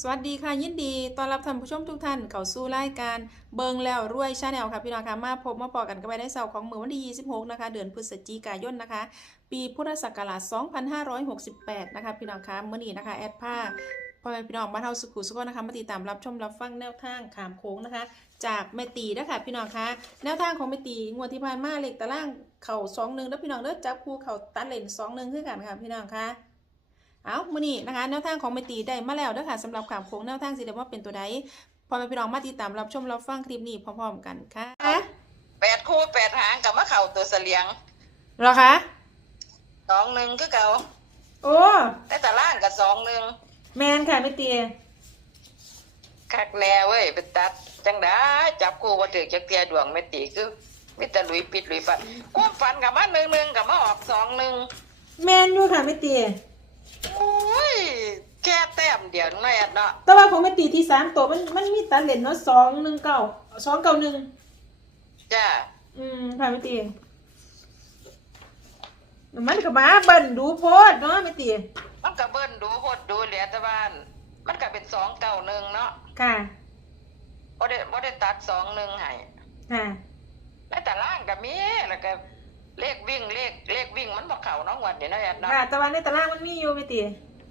สวัสดีค่ะยินดีต้อนรับท่านผู้ชมทุกท่านเข้าสู่รายการเบิงแล้วรวยชาแนลค่ะพี่น้องค่ะมาพบมาปอกันกันไปได้เสาร์ของมือวันที่ 26 นะคะ เดือนพฤศจิกายนนะคะ ปีพุทธศักราช 2568 นะคะพี่น้องค่ะเมื่อนี้นะคะแอดผ้าพ่อแม่พี่น้องบ้านเฮาสุขุสุขนะคะมาติดตามรับชมรับฟังแนวทางขามโค้งนะคะ จากแม่ตีนะคะพี่น้องคะแนวทางของแม่ตีงวดที่ผ่านมาเหลขตารางเข่าสองหนึ่งแล้วพี่น้องเด้อจับคู่เข่าตัดเลนสองหนึ่งคือกันค่ะพี่น้องคะ เอามื้อนี้นะคะ แนวทางของเมตีได้มาแล้วเด้อค่ะสำหรับขามโค้งแนวทางสิเดว่าเป็นตัวใดพอแม่พี่น้องมาติดตามรับชมรับฟังคลิปนี้พร้อมๆกันค่ะแปดคู่แปดหางกับมะเข่าตัวเสลียงเหรอคะสองหนึ่งคือเก่าโอ้แต่ตารางกับสองหนึ่งแมนค่ะเมตีคักแน่เว้ยไปตัดจังได้จับคู่มาถือจักเตียดวงไม่ตีคือมิตรลุยปิดลุยปัดความฝันกับมาหนึ่งหนึ่งกับมาออกสองหนึ่งแมนอยู่ค่ะเมตี โอ้ยแค่แต้มเดียวน้อยอัดเนาะแต่ว่าของเมตีที่สามตัวมันมันมีตัดเลนเนาะสองหนึ่งเก้าสองเก้าหนึ่งจ้าอืมค่ะเมตีมันก็มาเบิ่นดูโพดเนาะเมตีมันก็เบิ้นดูโหดดูเหลียแตะบ้านมันก็เป็นสองเก้าหนึ่งเนาะค่ะบ่ได้บ่ได้ตัดสองหนึ่งให้ค่ะในตารางก็มีแล้วก็ เลขวิ่งเลขเลขวิ่งมันบอกเข่าน้องวันนี่นะแอดเนาะค่ะแต่ว่าในตารางมันมีอยู่เมตี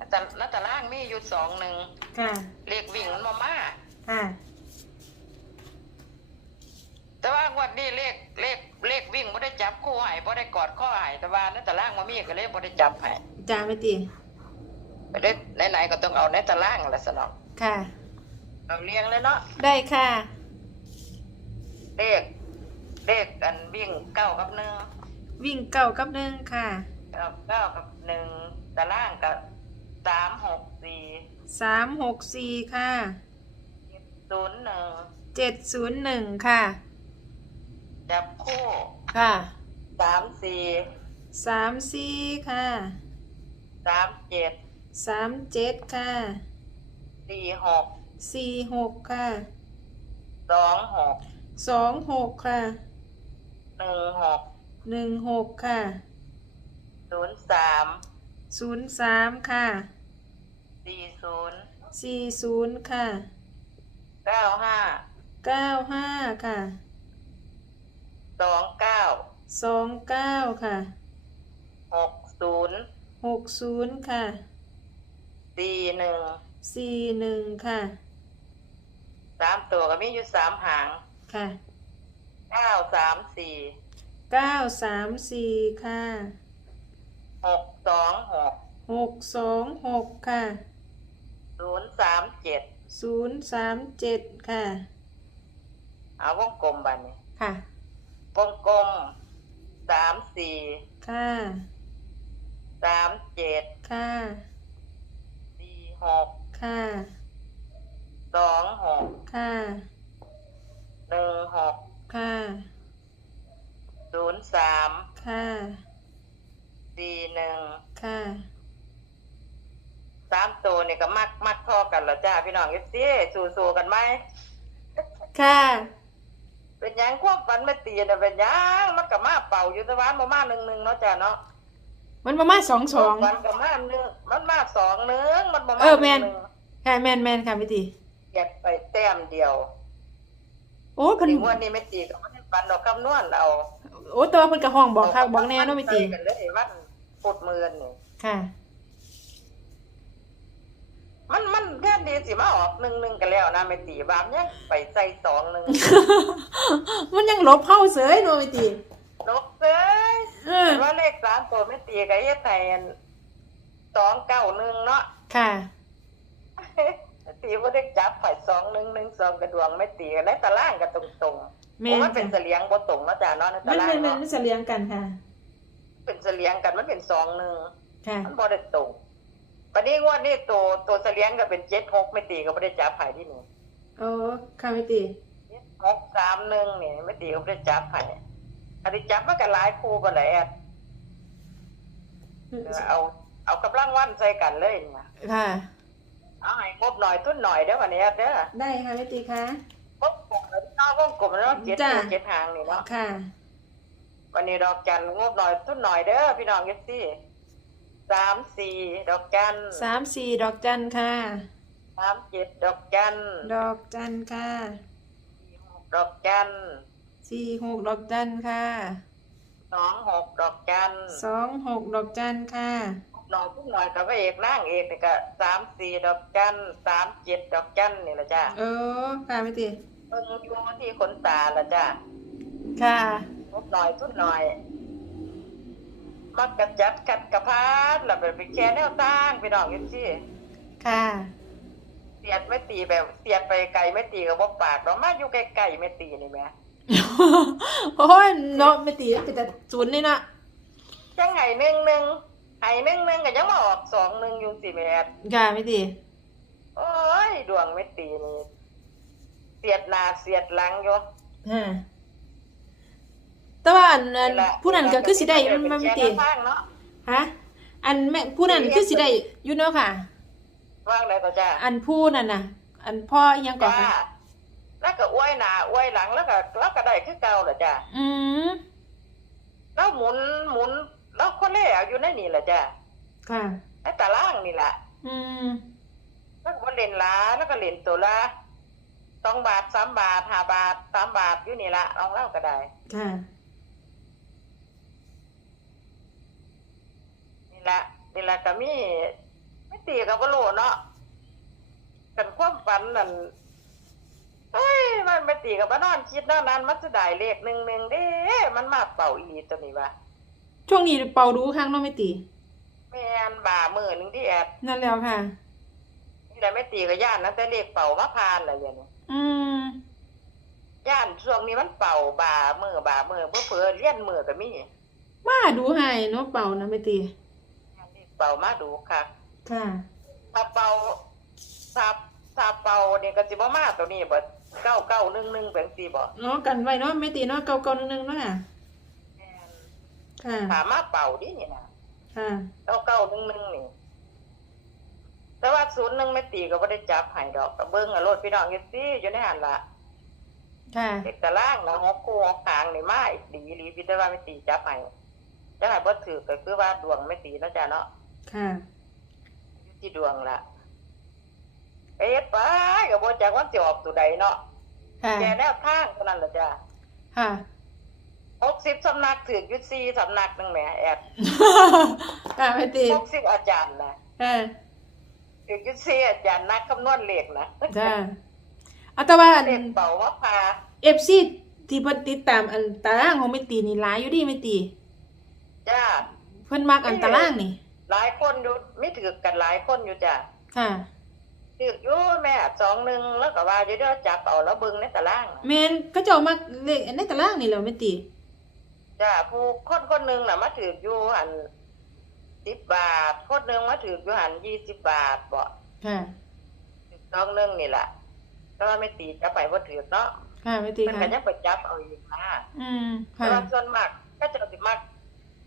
แต่ในตารางมีอยู่สองหนึ่งค่ะ เลขวิ่งมันมามาค่ะ แต่ว่างวันนี้เลขเลขเลขวิ่งไม่ได้จับคู่ให้ไม่ได้กอดข้อให้แต่ว่าในตารางมามีก็เลยไม่ได้จับให้จ้าเมตีไปได้ไหนๆก็ต้องเอาในตารางแหละสนองค่ะเราเรียงเลยเนาะ ได้ค่ะ เลขเลขอันวิ่งเก้ากับหนึ่ง วิ่งเก้ากับหนึ่งค่ะเก้าเก้ากับหนึ่งตารางกับสามหกสี่สามหกสี่ค่ะศูนย์หนึ่งเจ็ดศูนย์หนึ่งค่ะ จับคู่ค่ะสามสี่สามสี่ค่ะสามเจ็ดสามเจ็ดค่ะสี่หกสี่หกค่ะสองหกสองหกค่ะหนึ่งหก หนึ่งหกค่ะศูนย์สามศูนย์สามค่ะสี่ศูนย์สี่ศูนย์ค่ะเก้าห้าเก้าห้าค่ะสองเก้าสองเก้าค่ะหกศูนย์หกศูนย์ค่ะสี่หนึ่งสี่หนึ่งค่ะสามตัวก็มีอยู่สามหางค่ะเก้าสามสี่ เก้าสามสี่ค่ะหกสองหกหกสองหกค่ะศูนย์สามเจ็ดศูนย์สามเจ็ดค่ะเอาวงกลมบันนี้ค่ะวงกลมสามสี่ค่ะสามเจ็ดค่ะสี่หกค่ะสองหกค่ะหนึ่งหกค่ะ ศูนย์สามค่ะสี่หนึ่งค่ะสามตัวนี่ก็มักมักทอกันเหรอจ้าพี่น้องเอฟซีสู้สู้ๆกันไหมค่ะ เป็นหยังความฝันไม่ตีนะเป็นหยังมันก็มาเป่าอยู่แต่ว่ามันมาหนึ่งหนึ่งเนาะจ้าเนาะมันประมาณสองสองฝันก็มาหนึ่งมันมาสองหนึ่งมันบ่มาเออแม่น หงค่ะแมนแมนค่ะพี่ตีเหยียดไปแต้มเดียว โอ้เพิ่นถึงวันนี้ไม่ตีก็ไม่ได้ฝันดอกคำนวณเอาโอ้แตัวาเพิ่นกระห้องบอกคักบอกแน่เนาะพี่ตีใส่กันเลยวันปวดมือนี่ค่ะ มันมันแค่ดีสิมาออกหนึ่งหนึ่งกันแล้วนะไม่ตีบามเนี่ยไปใส่สองหนึ่งมันยังหลบเข้าเสยเนาะพี่ตีลบเอ้ยเออว่าเลขสามตัวไม่ตีกับเฮ็ดไทยสองเก้าหนึ่งเนาะค่ะ ตีว่าได้จับฝ่ายสองหนึ่งหนึ่งสองกระดวงไม่ตีกันในตารางกันตรงตรงๆ แม่เพนราะมันเป็นเสลียงบนตรงเนาะจ้าเนาะในมัตานรางมันมันเนาะมันจะเลี้ยงกันค่ะ เป็นเสลียงกันมันเป็นสองหนึ่งค่ะ มันบ่ได้ตรงวันนี้งวดนี้ตัวตัวเสลียงก็เป็นเจ็ดหกไม่ตีก็ไม่ได้จับฝ่ายที่หนึ่งโอ้ค่ะพี่ตีเจ็ดหกสามหนึ่งนี่ไม่ตีก็ไม่ได้จับฝ่ายอันนี้จับมันก็หลายคู่ไปเลยอะเอา เอากำลังวันใส่กันเลยเนี่ยค่ะ เอาให้งบหน่อยทุนหน่อยเด้อวันนี้เด้อ ได้ค่ะพี่ตีคะ วงกลมแล้วเนาะวงกลมแล้วเนาะเจ็ดจ้ะตัวเจ็ดหางนี่เนาะค่ะ วันนี้ดอกจันงบหน่อยทุนหน่อยเด้อพี่น้องยัซี่สามสี่ดอกจันสามสี่ดอกจันค่ะสามเจ็ดดอกจันดอกจันค่ะดอกจันสี่หกดอกจันค่ะสองหกดอกจันสองหกดอกจันค่ะหน่อยผู้หน่อยกับพระเอกนั่งเอกนี่ก็สามสี่ดอกจันสามเจ็ดดอกจันนี่แหละจ้าเออค่ะไม่ตีเพิ่งอยู่ที่ขนตาละจ้าค่ะทุกหน่อยทุกหน่อย มักกระจัดกัดกระพานแล้วแบบไปแค่แนวตั้งไปน้องยังซี่ค่ะ เสียดไม่ตีแบบเสียดไปไกลไม่ตีกับว่าปากเรามาอยู่ไกลๆไม่ตีนี่แหม่โอ้ยเนาะไม่ตีเป็นแต่ศูนย์นี่นะจังไห้หนึ่งหนึ่งไห้หนึ่งหนึ่งก็ยังมาออกสองหนึ่งอยุงสี่แม่ค่ะไม่ตีโอ้ยดวงไม่ตีนี่ เสียดหนาเสียดหลังอยู่ฮะแต่ว่าอันอันนี่แหละผู้นั้นก็คือสิได้เป็นมันไม่แค่ตีแนวทางเนาะฮะอันแม่ผู้นั้นคือสิได้อยู่เนาะค่ะ ว่างเลยก็จ้าอันผู้นั่นน่ะ อันพ่ออิหยังก่อนจ้าค่ะแล้วก็อ้วยหนาอ้วยหลังแล้วก็แล้วก็ได้คือเก่าแหละจ้าอืมแล้วหมุนหมุนแล้วคนเล่เอาอยู่ในนี่แหละจ้าค่ะ ในตารางนี่แหละอืม แล้วก็เล่นล้าแล้วก็เล่นตัวละ สองบาทสามบาทห้าบาทสามบาทอยู่นี่ละลองเล่าก็ได้ค่ะ นี่ละนี่ละก็มีไม่ตีกับว่าโลเนาะกันความฝันนั่นเฮ้ยมันไม่ตีกับว่านอนคิดเนาะนั้นมันจะได้เลขหนึ่งหนึ่งเด้มันมาเป่าอีหลีตัวนี้วะช่วงนี้เป่าดูครั้งเนาะไม่ตีแม่นบ่ามือหนึ่งที่แอดนั่นแล้วค่ะ นี่แหละไม่ตีกับย่านนะแต่เลขเป่ามาพานอะไรอย่างนี้ อืมย่านช่วงนี้มันเป่าบ่ามือบ่ามือเพื่อเพื่อเลี้ยนมือก็มีมาดูให้เนาะเป่านะไม่ตีเลขเป่ามาดูค่ะ ค่ะถ้าเป่าถ้าถ้าเป่าเนี่ยก็สิบ่มาตัวนี้บ่เก้าเก้าหนึ่งหนึ่งเป็นสี่บ่เนาะกันไว้เนาะไม่ตีเนาะเก่าๆนึงๆเนาะค่ะค่ะถามมาเป่าดิเนี่ยนะค่ะเก้าเก้าหนึ่งหนึ่งนี่ แต่ว่าศูนย์หนึ่งไม่ตีก็ไม่ได้จับให้ดอกก็เบิ้งอะโลดพี่น้องเฮ็ดซี่อยู่ในหันละค่ะเด็กตะล่างนะหกคู่หกหางนี่มาอีกดีหลีพี่แต่ว่าไม่ตีจับให้จังไห้บ่ถือก็คือว่าดวงไม่ตีเนาะจ้ะเนาะค่ะอยู่ที่ดวงละเอ็ดไปก็บ่จักว่าสิออกตัวใดเนาะค่ะแค่แนวทางเท่านั้นล่ะจ้ะค่ะหกสิบสำนักถือยุดซีสำนักหนึงแหมแอดค่ะไม่ตีหกสิบอาจารย์นะ ค่ะถือยุดซีอาจารย์นักคำนวณเลขนะจ้าเอาแต่ว่าอัน เลขเป่าว่าพาเอฟซีที่เพิ่นติดตามอันตารางของไม่ตีนี่หลายอยู่ดีไม่ตี จ้า เพิ่นมักอันตารางนี่ หลายคนอยู่ไม่ถือกันหลายคนอยู่จ้าค่ะ ถืออยู่แม่สองหนึ่งแล้วก็ว่าอยู่เด้อจับเอาแล้วเบิ่งในตารางน่ะแม่นเขาเจ้ามักเลขในตารางนี่แหล้วไม่ตีจ้าผู้คนคนหนึ่งน่ะมาถืออยู่หัน สิบบาทคนหนึ่งมาถืออยู่หันยี่สิบบาทบ่ค่ะ ถือสองหนึ่งนี่แหละแต่ว่าไม่ตีจับไปว่าถือเนาะค่ะไม่ตีมันค่ะก็ยังไปจับเอาอีกนะอืมแต่ค่ะ ว่าส่วนมากก็จะสิมัก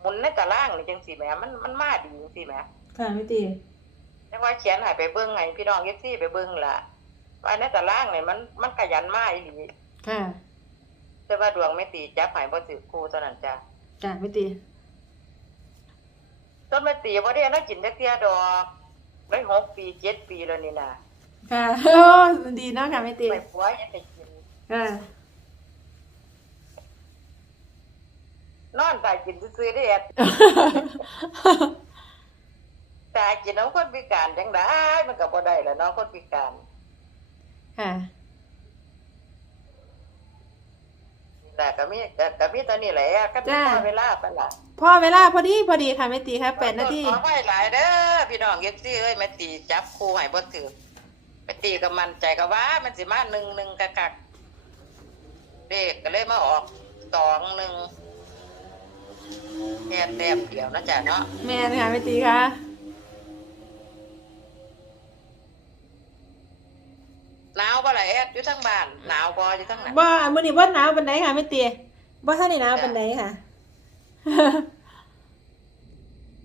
หมุนในตารางนี่จังสิแหมมันมันมาดีจังสิแหม ค่ะไม่ตีแต่ว่าเขียนให้ไปเบิ่งให้พี่น้องเอฟซีไปเบิ่งล่ะว่าในตารางนี่มันมันขยันมาอีหลีค่ะแต่ว่าดวงไม่ตีจับให้บ่ถือครูเท่านั้นจ้ะจ้าไม่ตี ต้นไม่ตีบ่ได้นักกินจักเที่ยดอกได้หกปีเจ็ดปีแล้วนี่นะค่ะโอ้ดีเนาะค่ะไม่ตีไปผัวยังไปกินค่ะนอนตายกินซื่อๆได้แอดตายกินน้ำคนพิการจังได้มันก็บ่ได้แหละเนาะคนพิการค่ะ นี่ แหละก็มีก็ก็มีตอนนี้แหละก็มีจ้าพอเวลาไปละพอเวลาพอดีพอดีค่ะไม่ตีครับแปดนาทีขอไว้หลายเด้อพี่น้องเอฟซีเอ้ยแม่ตีจับครูให้บ่ถือแม่ตีก็มั่นใจก็ว่า มันสิมาหนึ่งหนึ่งกะกักเด็กก็เลยมาออกสองหนึ่งแค่แต้มเดียวนะจ๊ะเนาะแม่นค่ะไม่ตีค่ะ อดอยู่ทั้งบ้านหนาวบ่อยู่ทั้งนั้นบ่มื้อนี้บ่หนาวปานใดค่ะไม่ตีบ่ทันได้หนาวปานใดค่ะ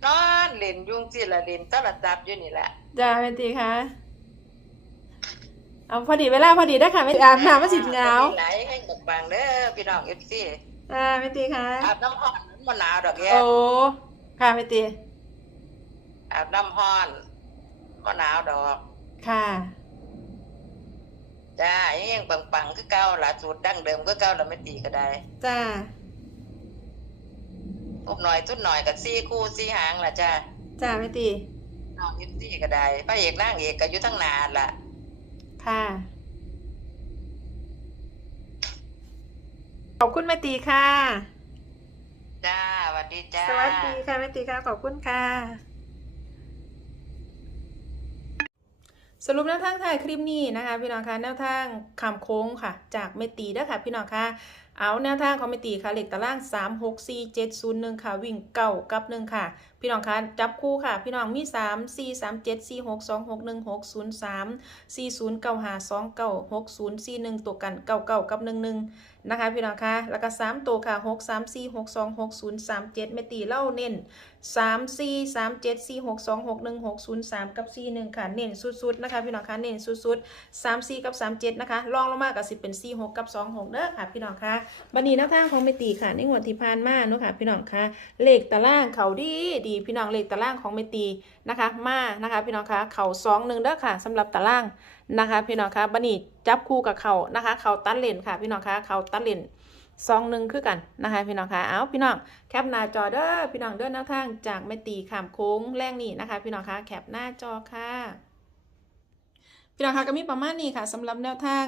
นอนเล่นยุงสิละเล่นโทรศัพท์อยู่นี่แหละจ้าไม่ตีค่ะเอาพอดีเวลาพอดีได้อค่ะไม่อาบน้ำมาสิหนาวไหลให้กบางเด้อพี่น้องเอฟซีอ่าไม่ตีค่ะอาบน้ำร้อนมันบ่หนาวดอกแอโอ้ดค่ะไม่ตีอาบน้ำร้อนบ่หนาวดอกค่ะ จ้ายังยังปังๆคือเก่าล่ะสูตรดั้งเดิมก็เก่าแล้วไม่ตีก็ได้จ้าพบหน่อยทุดหน่อยกับซี่คู่ซี่หางล่ะจ้าจ้าแม่ตีน้องยิมซี่ก็ได้พระเอกนางเอกก็อยู่ทั้งนานล่ะค่ะขอบคุณแม่ตีค่ะ จ้าสวัสดีจ้า สวัสดีค่ะแม่ตีค่ะ ขอบคุณค่ะ สรุปแนวทางถ่ายคลิปนี้นะคะ พี่น้องคะแนวทางคำโค้งค่ะ จากเมตีด้อค่ะพี่น้องคะเอาแนวทางของเมตีค่ะเหล็กตาราง 3 6 4 7 0 1 ค่ะ วิ่งเก่ากับ 1 ค่ะ พี่น้องคะจับคู่ค่ะ พี่น้องมี 3 4 3 7 4 6 2 6 1 6 0 3 4 0 9 5 2 9 6 0 4 1 ตัวกัน9 9กับ 1 1 นะคะ พี่น้องคะแล้วก็ 3 ตัวค่ะ 6 3 4 6 2 6 0 3 7เมตีเล่าเน้น 3 4 3 7 4 6 2 6 1 6 0 3 กับ 4 1 ค่ะ เน้นสุดๆนะคะ พี่น้องคะเน้นสุดๆ3 4 กับ 3 7 นะคะลองลงมากับสิเป็น 4 6 กับ 2 6เด้อค่ะ พี่น้องคะบันนี้แนวทางของเมตีค่ะ ในงวดที่ผ่านมาเนาะค่ะ พี่น้องคะเลขตารางเขาดีดีพี่น้องเลขตารางของเมตีนะคะ มานะคะ พี่น้องคะเขา2 1เด้อค่ะสำหรับตารางนะคะ พี่น้องคะบันนี้จับคู่กับเขานะคะ เขาตัดเลนค่ะ พี่น้องคะเขาตัดเลนซองหนึ่งคือกันนะคะพี่น้องคะเอาพี่น้องแคปหน้าจอเด้อพี่น้องเด้อแนวทางจากแม่ตีขามโค้งแรงนี่นะคะ พี่น้องคะแคปหน้าจอค่ะ พี่น้องคะก็มีประมาณนี้ค่ะสำหรับแนวทาง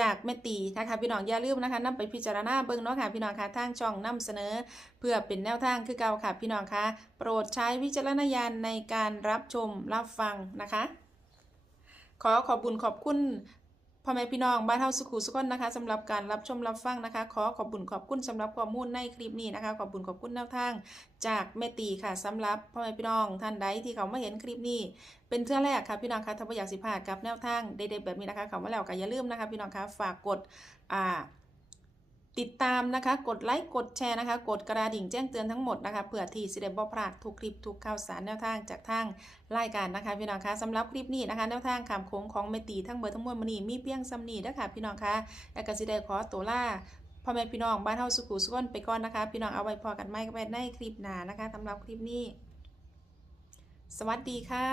จากแม่ตีนะคะพี่น้องอย่าลืมนะคะนำไปพิจารณาเบิ่งเนาะค่ะพี่น้องคะทางช่องนำเสนอ เพื่อเป็นแนวทางคือเก่าค่ะ พี่น้องคะโปรดใช้วิจารณญาณในการรับชมรับฟังนะคะ ขอขอบุญขอบคุณ พ่อแม่พี่น้องบ้านเฮาสุขุสุขคนนะคะสำหรับการรับชมรับฟังนะคะ ขอขอบุญขอบคุณสำหรับข้อมูลในคลิปนี้นะคะ ขอบุญขอบคุณแนวทางจากแม่ตีค่ะสำหรับพ่อแม่พี่น้องท่านใดที่เขามาเห็นคลิปนี้ เป็นเทื่อแรกค่ะพี่น้องคะถ้าไม่อยากสิพลาดกับแนวทางเด็ดๆแบบนี้นะคะเขามาแล้วก็อย่าลืมนะคะ พี่น้องคะฝากกดอ่า ติดตามนะคะ กดไลค์ กดแชร์นะคะ กดกระดิ่งแจ้งเตือนทั้งหมดนะคะ เพื่อที่สิได้บ่พลาดทุกคลิป ทุกข่าวสารแนวทางจากทางรายการนะคะ พี่น้องคะสำหรับคลิปนี้นะคะแนวทางคำโค้งของเมตีทั้งเบอร์ทั้งมวลมณีมีเพียงซ้ำนี้นะคะพี่น้องคะและก็สิได้ขอตัวล่าพ่อแม่พี่น้องบ้านเฮาสุขุสุขนไปก่อนนะคะ พี่น้องเอาไว้พอกันไม่ก็ไปในคลิปหน้านะคะสำหรับคลิปนี้ สวัสดีค่ะ